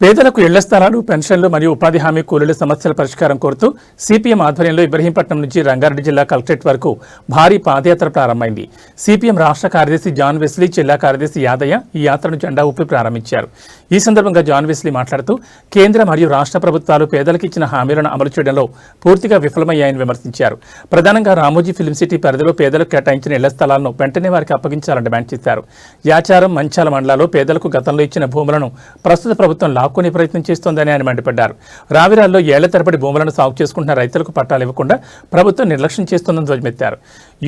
పేదలకు ఇళ్ల స్థలాలు, పెన్షన్లు మరియు ఉపాధి హామీ కూలీల సమస్యల పరిష్కారం కోరుతూ సిపిఎం ఆధ్వర్యంలో ఇబ్రహీంపట్నం నుంచి రంగారెడ్డి జిల్లా కలెక్టరేట్ వరకు భారీ పాదయాత్ర ప్రారంభమైంది. సిపిఎం రాష్ట్ర కార్యదర్శి జాన్ వెస్లీ, జిల్లా కార్యదర్శి యాదయ్య ఈ యాత్రను జెండా ఊపి ప్రారంభించారు. ఈ సందర్భంగా జాన్ వెస్లీ మాట్లాడుతూ కేంద్ర మరియు రాష్ట్ర ప్రభుత్వాలు పేదలకు ఇచ్చిన హామీలను అమలు చేయడంలో పూర్తిగా విఫలమయ్యాయని విమర్శించారు. ప్రధానంగా రామోజీ ఫిల్మ్ సిటీ పరిధిలో పేదలకు కేటాయించిన ఇళ్ల స్థలాలను వెంటనే వారికి అప్పగించాలని డిమాండ్ చేశారు. యాచారం, మంచాల మండలాల్లో పేదలకు గతంలో ఇచ్చిన భూములను ప్రస్తుత ప్రభుత్వం లాక్కునే ప్రయత్నం చేస్తోందని ఆయన మండిపడ్డారు. రావిరాల్లో ఏళ్ల తరబడి భూములను సాగు చేసుకుంటున్న రైతులకు పట్టాలు ఇవ్వకుండా ప్రభుత్వం నిర్లక్ష్యం చేస్తోందని ధ్వజమెత్తారు.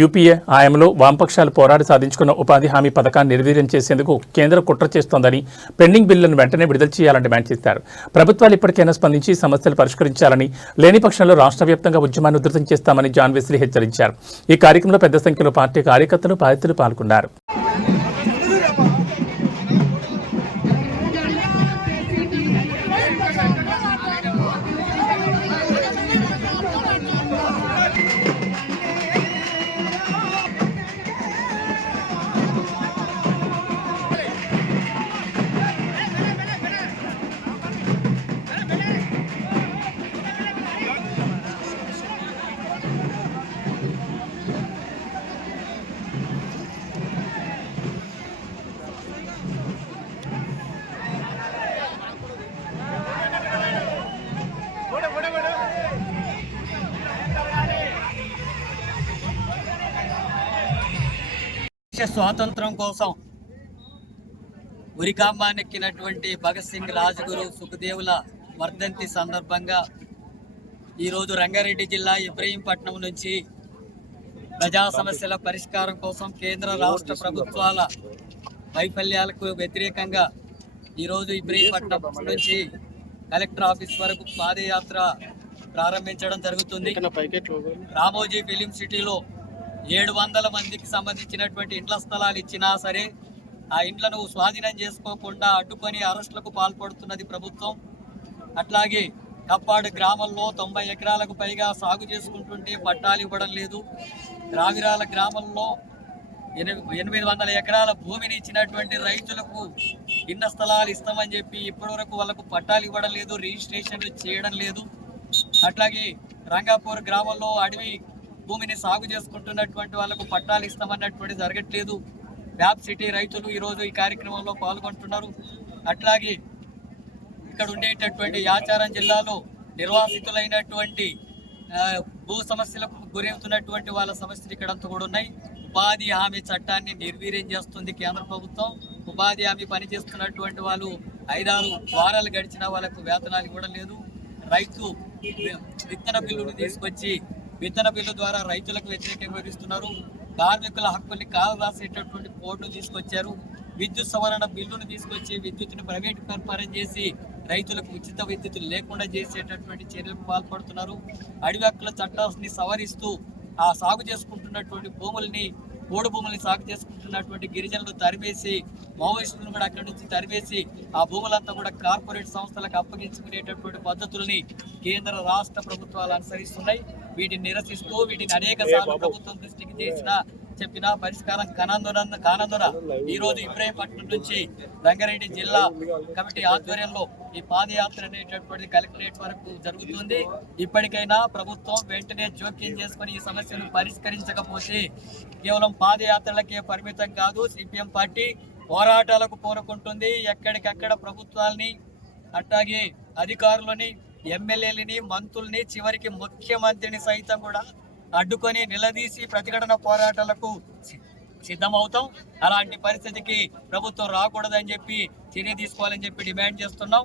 యూపీఏ హయాంలో వామపక్షాలు పోరాడి సాధించుకున్న ఉపాధి హామీ పథకాన్ని నిర్వీర్యం చేసేందుకు కేంద్రం కుట్ర చేస్తోందని, పెండింగ్ బిల్లులను వెంటనే విడుదల చేయాలని డిమాండ్ చేశారు. ప్రభుత్వాలు ఇప్పటికైనా స్పందించి సమస్యలు పరిష్కరించాలని, లేని పక్షంలో రాష్ట్ర వ్యాప్తంగా ఉద్యమాన్ని ఉధృతం చేస్తామని జాన్ వెస్లీ హెచ్చరించారు. ఈ కార్యక్రమంలో పెద్ద సంఖ్యలో పార్టీ కార్యకర్తలు, బాధితులు పాల్గొన్నారు. స్వాతంత్రం కోసం ఉరికాంబానెక్కినటువంటి భగత్ సింగ్, రాజగురు, సుఖదేవుల వర్ధంతి సందర్భంగా ఈరోజు రంగారెడ్డి జిల్లా ఇబ్రహీంపట్నం నుంచి ప్రజా సమస్యల పరిష్కారం కోసం కేంద్ర రాష్ట్ర ప్రభుత్వాల వైఫల్యాలకు వ్యతిరేకంగా ఈరోజు ఇబ్రహీంపట్నం నుంచి కలెక్టర్ ఆఫీస్ వరకు పాదయాత్ర ప్రారంభించడం జరుగుతుంది. రామోజీ ఫిలిం సిటీలో 700 మందికి సంబంధించినటువంటి ఇండ్ల స్థలాలు ఇచ్చినా సరే ఆ ఇండ్లను స్వాధీనం చేసుకోకుండా అడ్డుకొని అరెస్టులకు పాల్పడుతున్నది ప్రభుత్వం. అట్లాగే కప్పాడు గ్రామంలో 90 ఎకరాలకు పైగా సాగు చేసుకుంటుంటే పట్టాలు ఇవ్వడం లేదు. రావిరాల గ్రామంలో 800 ఎకరాల భూమిని ఇచ్చినటువంటి రైతులకు ఇళ్ల స్థలాలు ఇస్తామని చెప్పి ఇప్పటివరకు వాళ్ళకు పట్టాలు ఇవ్వడం లేదు, రిజిస్ట్రేషన్లు చేయడం లేదు. అట్లాగే రంగాపూర్ గ్రామంలో అడవి భూమిని సాగు చేసుకుంటున్నటువంటి వాళ్ళకు పట్టాలు ఇస్తామన్నటువంటి జరగట్లేదు. వ్యాప్ సిటీ రైతులు ఈరోజు ఈ కార్యక్రమంలో పాల్గొంటున్నారు. అట్లాగే ఇక్కడ ఉండేటటువంటి యాచారం జిల్లాలో నిర్వాసితులైనటువంటి భూ సమస్యలకు గురవుతున్నటువంటి వాళ్ళ సమస్యలు ఇక్కడంతా కూడా ఉన్నాయి. ఉపాధి హామీ చట్టాన్ని నిర్వీర్యం చేస్తుంది కేంద్ర ప్రభుత్వం. ఉపాధి హామీ పనిచేస్తున్నటువంటి వాళ్ళు 5-6 వారాలు గడిచిన వాళ్ళకు వేతనాలు ఇవ్వడం లేదు. రైతు విత్తన బిల్లును తీసుకొచ్చి విత్తన బిల్లు ద్వారా రైతులకు వ్యతిరేకంగా వివరిస్తున్నారు. కార్మికుల హక్కుల్ని కాలరాసేటటువంటి కోర్టును తీసుకొచ్చారు. విద్యుత్ సవరణ బిల్లును తీసుకొచ్చి విద్యుత్తుని ప్రైవేట్ పరం చేసి రైతులకు ఉచిత విద్యుత్ లేకుండా చేసేటటువంటి చర్యలకు పాల్పడుతున్నారు. అడవి హక్కుల చట్టాన్ని సవరిస్తూ ఆ సాగు చేసుకుంటున్నటువంటి భూముల్ని, పోడు భూముల్ని సాగు చేసుకుంటున్నటువంటి గిరిజనులు తరివేసి, మావోయిస్టులను కూడా అక్కడి నుంచి తరివేసి ఆ భూములంతా కూడా కార్పొరేట్ సంస్థలకు అప్పగించుకునేటటువంటి పద్ధతుల్ని కేంద్ర రాష్ట్ర ప్రభుత్వాలు అనుసరిస్తున్నాయి. వీటిని నిరసిస్తూ వీటిని అనేక సార్లు ప్రభుత్వం దృష్టికి చెప్పిన పరిష్కారం కానందున ఈరోజు ఇబ్రహీంపట్నం నుంచి రంగారెడ్డి జిల్లా కమిటీ ఆధ్వర్యంలో ఈ పాదయాత్ర అనేటటువంటి కలెక్టరేట్ వరకు జరుగుతుంది. ఇప్పటికైనా ప్రభుత్వం వెంటనే జోక్యం చేసుకుని ఈ సమస్యను పరిష్కరించకపోతే కేవలం పాదయాత్రలకే పరిమితం కాదు, సిపిఎం పార్టీ పోరాటాలకు పూనుకుంటుంది. ఎక్కడికక్కడ ప్రభుత్వాల్ని, అట్లాగే అధికారులని, ఎమ్మెల్యేలని, మంత్రుల్ని, చివరికి ముఖ్యమంత్రిని సైతం కూడా అడ్డుకొని నిలదీసి ప్రతిఘటన పోరాటాలకు సిద్ధమవుతాం. అలాంటి పరిస్థితికి ప్రభుత్వం రాకూడదని చెప్పి చర్య తీసుకోవాలని చెప్పి డిమాండ్ చేస్తున్నాం.